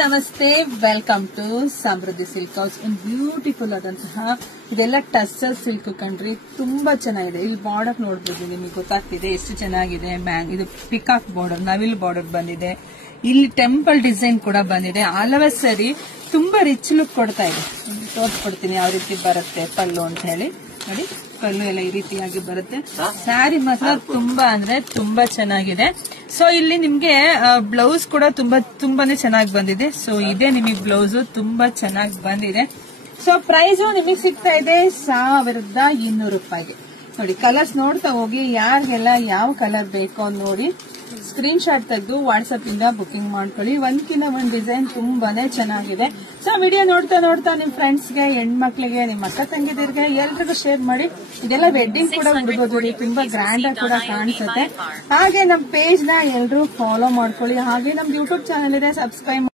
ನಮಸ್ತೆ, welcome to Samruddhi silk house. ಒಂದು beautiful ಆದಂತಹ ಇದೆಲ್ಲ ಟಸ್ಸರ್ ಸಿಲ್ಕ್ ಕಣ್ರಿ, ತುಂಬಾ ಚೆನ್ನಾಗಿದೆ. ಇಲ್ಲಿ ಬಾರ್ಡರ್ ನೋಡ್ಬೋದು, ನಿಮಗೆ ಗೊತ್ತಾಗ್ತಿದೆ ಎಷ್ಟು ಚೆನ್ನಾಗಿದೆ. ಇದು ಪಿಕಾಕ್ ಬಾರ್ಡರ್, ನವಿಲ್ ಬಾರ್ಡರ್ ಬಂದಿದೆ. ಇಲ್ಲಿ ಟೆಂಪಲ್ ಡಿಸೈನ್ ಕೂಡ ಬಂದಿದೆ. ಆಲ್ ಓವರ್ ಸರಿ ತುಂಬಾ ರಿಚ್ ಲುಕ್ ಕೊಡ್ತಾ ಇದೆ. ತೋರ್ಸ್ಕೊಡ್ತೀನಿ ಯಾವ ರೀತಿ ಬರುತ್ತೆ ಪಲ್ಲು ಅಂತ ಹೇಳಿ. ನೋಡಿ, ಪಲ್ಲು ಎಲ್ಲ ಈ ರೀತಿಯಾಗಿ ಬರುತ್ತೆ. ಸ್ಯಾರಿ ಮಾತ್ರ ತುಂಬಾ ಅಂದ್ರೆ ತುಂಬಾ ಚೆನ್ನಾಗಿದೆ. ಸೊ ಇಲ್ಲಿ ನಿಮ್ಗೆ ಬ್ಲೌಸ್ ಕೂಡ ತುಂಬಾನೇ ಚೆನ್ನಾಗಿ ಬಂದಿದೆ. ಸೊ ಇದೇ ನಿಮಗೆ ಬ್ಲೌಸ್ ತುಂಬಾ ಚೆನ್ನಾಗಿ ಬಂದಿದೆ. ಸೊ ಪ್ರೈಸ್ ನಿಮಗೆ ಸಿಗ್ತಾ ಇದೆ 1200 ರೂಪಾಯಿಗೆ. ನೋಡಿ, ಕಲರ್ಸ್ ನೋಡ್ತಾ ಹೋಗಿ, ಯಾರಿಗೆಲ್ಲ ಯಾವ ಕಲರ್ ಬೇಕೋ ನೋಡಿ ಸ್ಕ್ರೀನ್ ಶಾಟ್ ತೆಗೆದು ವಾಟ್ಸ್ಆಪ್ ಇಂದ ಬುಕಿಂಗ್ ಮಾಡ್ಕೊಳ್ಳಿ. ಒಂದ್ಕಿಂತ ಒಂದ್ ಡಿಸೈನ್ ತುಂಬಾನೇ ಚೆನ್ನಾಗಿದೆ. ಸೊ ವಿಡಿಯೋ ನೋಡ್ತಾ ನಿಮ್ ಫ್ರೆಂಡ್ಸ್ಗೆ, ಹೆಣ್ಮಕ್ಳಿಗೆ, ನಿಮ್ ಅಕ್ಕ ತಂಗಿದಿರ್ಗೆ ಎಲ್ರಿಗೂ ಶೇರ್ ಮಾಡಿ. ಇದೆಲ್ಲ ವೆಡ್ಡಿಂಗ್ ಕೂಡ ಉಡ್ಬೋದು, ತುಂಬಾ ಗ್ರ್ಯಾಂಡ್ ಆಗಿ ಕೂಡ ಕಾಣಿಸುತ್ತೆ. ಹಾಗೆ ನಮ್ ಪೇಜ್ ನ ಎಲ್ರು ಫಾಲೋ ಮಾಡ್ಕೊಳ್ಳಿ. ಹಾಗೆ ನಮ್ದು ಯೂಟ್ಯೂಬ್ ಚಾನಲ್ ಇದೆ, ಸಬ್ಸ್ಕ್ರೈಬ್